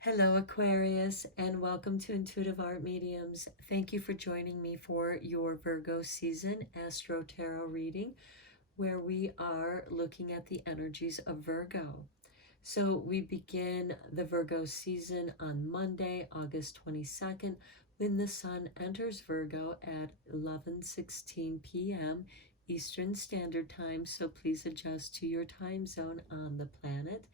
Hello, Aquarius, and welcome to Intuitive Art Mediums. Thank you for joining me for your Virgo season Astro-Tarot reading, where we are looking at the energies of Virgo. So we begin the Virgo season on Monday, August 22nd, when the Sun enters Virgo at 11:16 p.m. Eastern Standard Time, so please adjust to your time zone on the planet,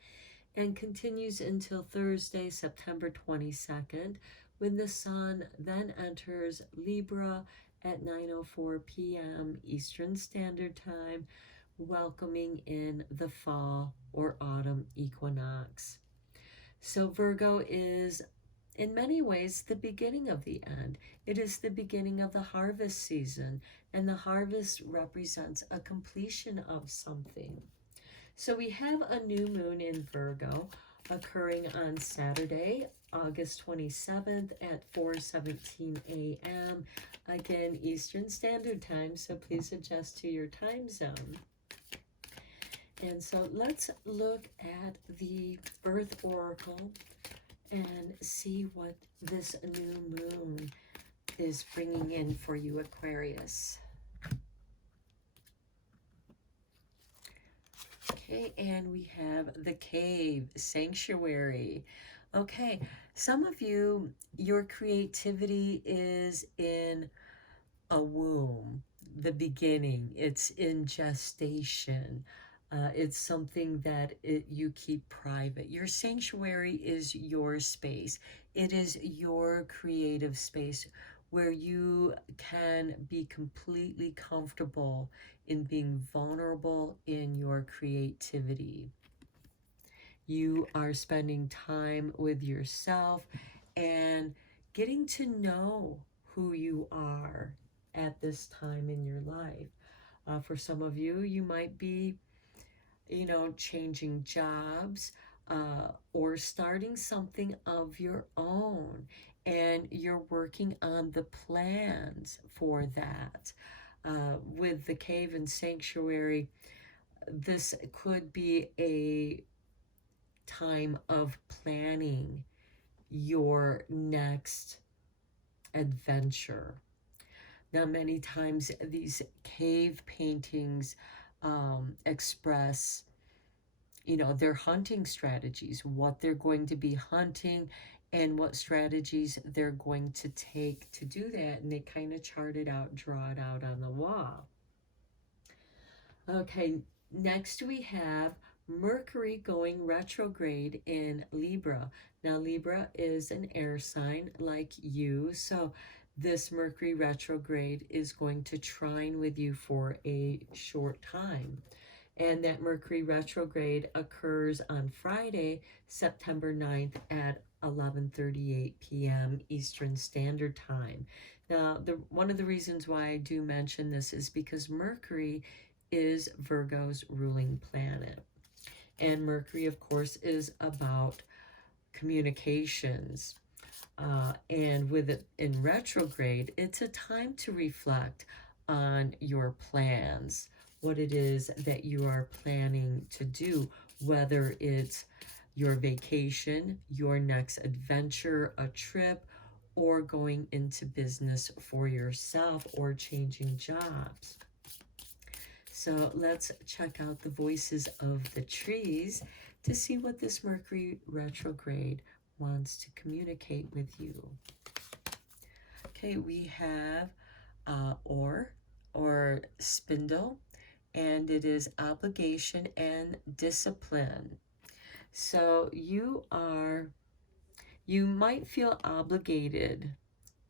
and continues until Thursday, September 22nd, when the Sun then enters Libra at 9:04 p.m. Eastern Standard Time, welcoming in the fall or autumn equinox. So Virgo is in many ways the beginning of the end. It is the beginning of the harvest season, and the harvest represents a completion of something. So we have a new moon in Virgo occurring on Saturday, August 27th at 4:17 a.m. Again, Eastern Standard Time, so please adjust to your time zone. And so let's look at the Earth Oracle and see what this new moon is bringing in for you, Aquarius. Okay, and we have the cave, sanctuary. Okay, some of you, your creativity is in a womb, the beginning. It's in gestation. It's something that you keep private. Your sanctuary is your space. It is your creative space where you can be completely comfortable in being vulnerable in your creativity. You are spending time with yourself and getting to know who you are at this time in your life. For some of you, you might be, changing jobs or starting something of your own, and you're working on the plans for that. With the cave and sanctuary, this could be a time of planning your next adventure. Now, many times these cave paintings express, their hunting strategies, what they're going to be hunting and what strategies they're going to take to do that. And they kind of chart it out, draw it out on the wall. Okay, next we have Mercury going retrograde in Libra. Now, Libra is an air sign like you, so this Mercury retrograde is going to trine with you for a short time. And that Mercury retrograde occurs on Friday, September 9th at 11:38 p.m. Eastern Standard Time. Now, one of the reasons why I do mention this is because Mercury is Virgo's ruling planet. And Mercury, of course, is about communications. And with it in retrograde, it's a time to reflect on your plans, what it is that you are planning to do, whether it's your vacation, your next adventure, a trip, or going into business for yourself or changing jobs. So let's check out the voices of the trees to see what this Mercury retrograde wants to communicate with you. Okay, we have or spindle, and it is obligation and discipline. So you might feel obligated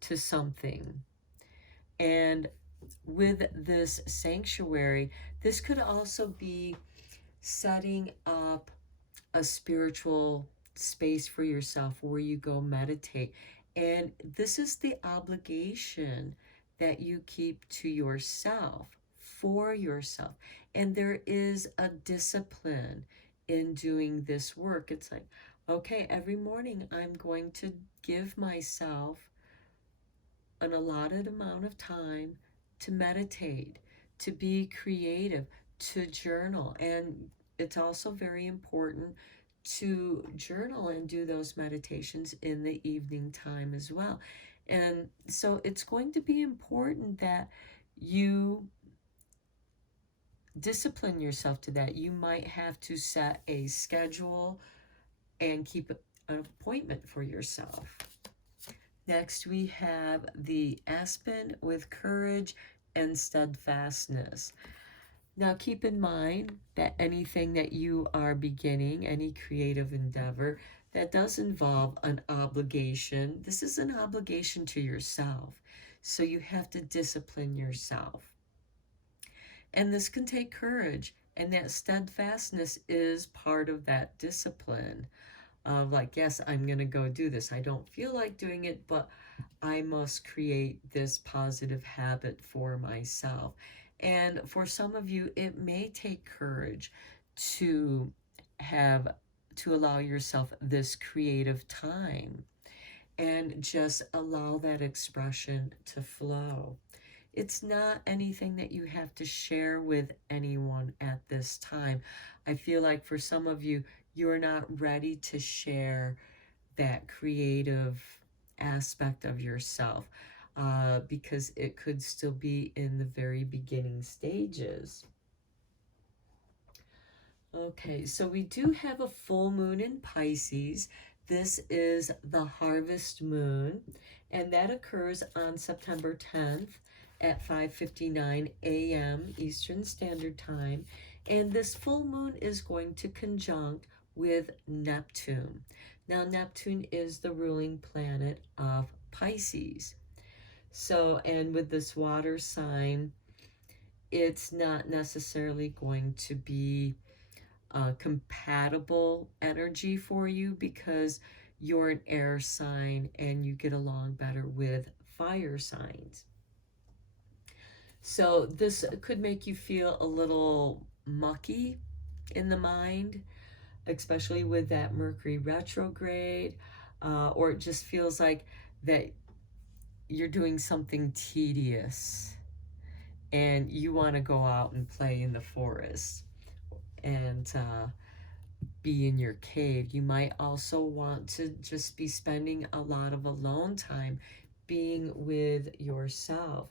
to something, and with this sanctuary, this could also be setting up a spiritual space for yourself where you go meditate. And this is the obligation that you keep to yourself, for yourself. And there is a discipline in doing this work. It's like, okay, every morning I'm going to give myself an allotted amount of time to meditate, to be creative, to journal. And it's also very important to journal and do those meditations in the evening time as well. And so it's going to be important that you discipline yourself to that. You might have to set a schedule and keep an appointment for yourself. Next, we have the Aspen with courage and steadfastness. Now, keep in mind that anything that you are beginning, any creative endeavor, that does involve an obligation. This is an obligation to yourself. So you have to discipline yourself. And this can take courage. And that steadfastness is part of that discipline of like, yes, I'm going to go do this. I don't feel like doing it, but I must create this positive habit for myself. And for some of you, it may take courage to allow yourself this creative time and just allow that expression to flow. It's not anything that you have to share with anyone at this time. I feel like for some of you, you're not ready to share that creative aspect of yourself because it could still be in the very beginning stages. Okay, so we do have a full moon in Pisces. This is the harvest moon, and that occurs on September 10th at 5:59 a.m. Eastern Standard Time. And this full moon is going to conjunct with Neptune. Now, Neptune is the ruling planet of Pisces. So, and with this water sign, it's not necessarily going to be compatible energy for you because you're an air sign and you get along better with fire signs. So this could make you feel a little mucky in the mind, especially with that Mercury retrograde, or it just feels like that you're doing something tedious and you want to go out and play in the forest and be in your cave. You might also want to just be spending a lot of alone time being with yourself.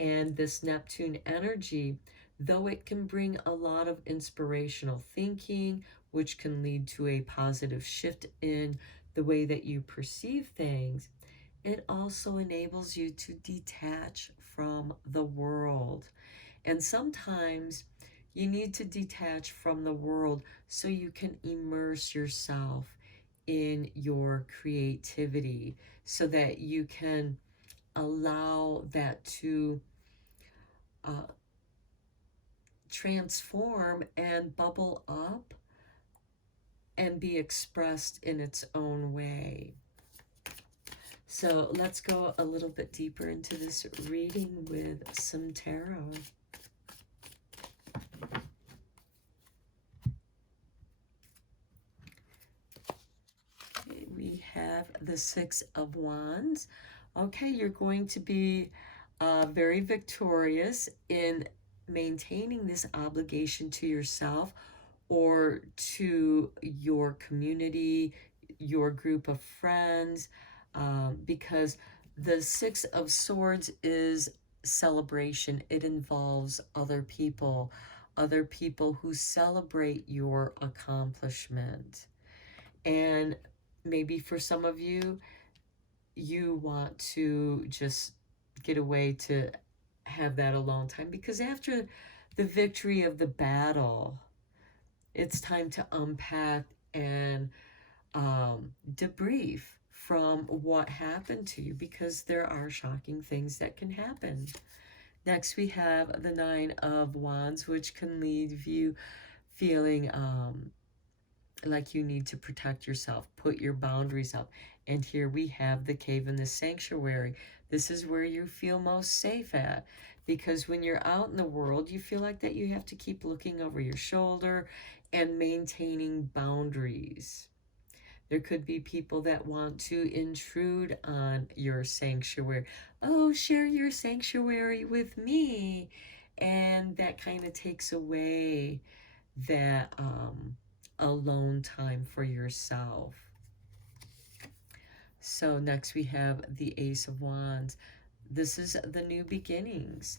And this Neptune energy, though it can bring a lot of inspirational thinking, which can lead to a positive shift in the way that you perceive things, it also enables you to detach from the world. And sometimes you need to detach from the world so you can immerse yourself in your creativity so that you can allow that to transform and bubble up and be expressed in its own way. So let's go a little bit deeper into this reading with some tarot. Okay, we have the Six of Wands. Okay, you're going to be very victorious in maintaining this obligation to yourself or to your community, your group of friends, because the Six of Swords is celebration. It involves other people who celebrate your accomplishment. And maybe for some of you, you want to just get away to have that alone time because after the victory of the battle, it's time to unpack and debrief from what happened to you because there are shocking things that can happen. Next, we have the Nine of Wands, which can leave you feeling like you need to protect yourself, put your boundaries up. And here we have the cave and the sanctuary. This is where you feel most safe at, because when you're out in the world, you feel like that you have to keep looking over your shoulder and maintaining boundaries. There could be people that want to intrude on your sanctuary. Oh, share your sanctuary with me. And that kind of takes away that alone time for yourself. So next we have the Ace of Wands. This is the new beginnings.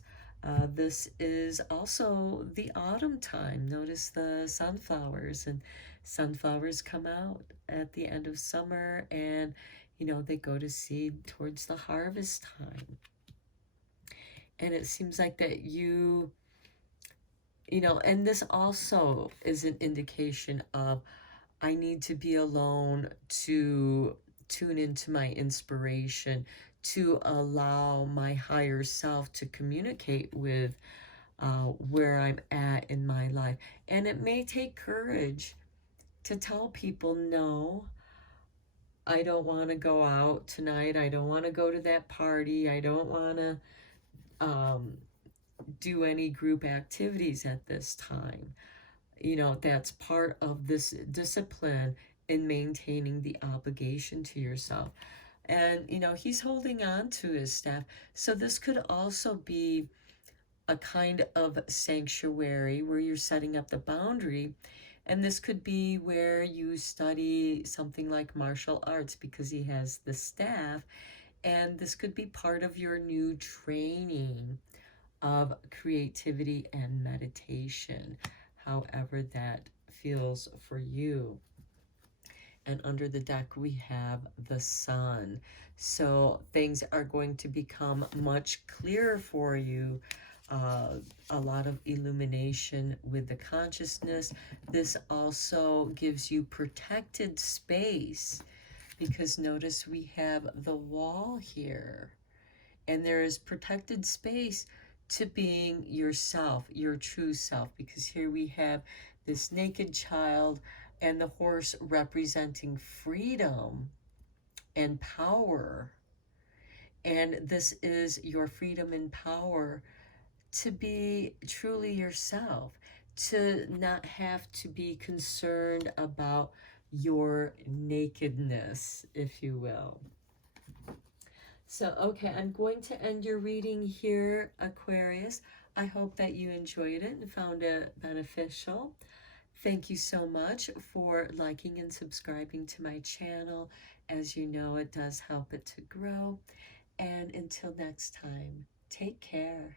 This is also the autumn time. Notice the sunflowers, and sunflowers come out at the end of summer, and you know, they go to seed towards the harvest time. And it seems like that you know, and this also is an indication of I need to be alone to tune into my inspiration, to allow my higher self to communicate with where I'm at in my life. And it may take courage to tell people, no, I don't want to go out tonight. I don't want to go to that party. I don't want to do any group activities at this time. You know, that's part of this discipline in maintaining the obligation to yourself. And, you know, he's holding on to his staff. So this could also be a kind of sanctuary where you're setting up the boundary. And this could be where you study something like martial arts because he has the staff. And this could be part of your new training of creativity and meditation, however that feels for you. And under the deck we have the Sun. So things are going to become much clearer for you. A lot of illumination with the consciousness. This also gives you protected space, because notice we have the wall here, and there is protected space to being yourself, your true self, because here we have this naked child and the horse representing freedom and power. And this is your freedom and power to be truly yourself, to not have to be concerned about your nakedness, if you will. So, okay, I'm going to end your reading here, Aquarius. I hope that you enjoyed it and found it beneficial. Thank you so much for liking and subscribing to my channel. As you know, it does help it to grow. And until next time, take care.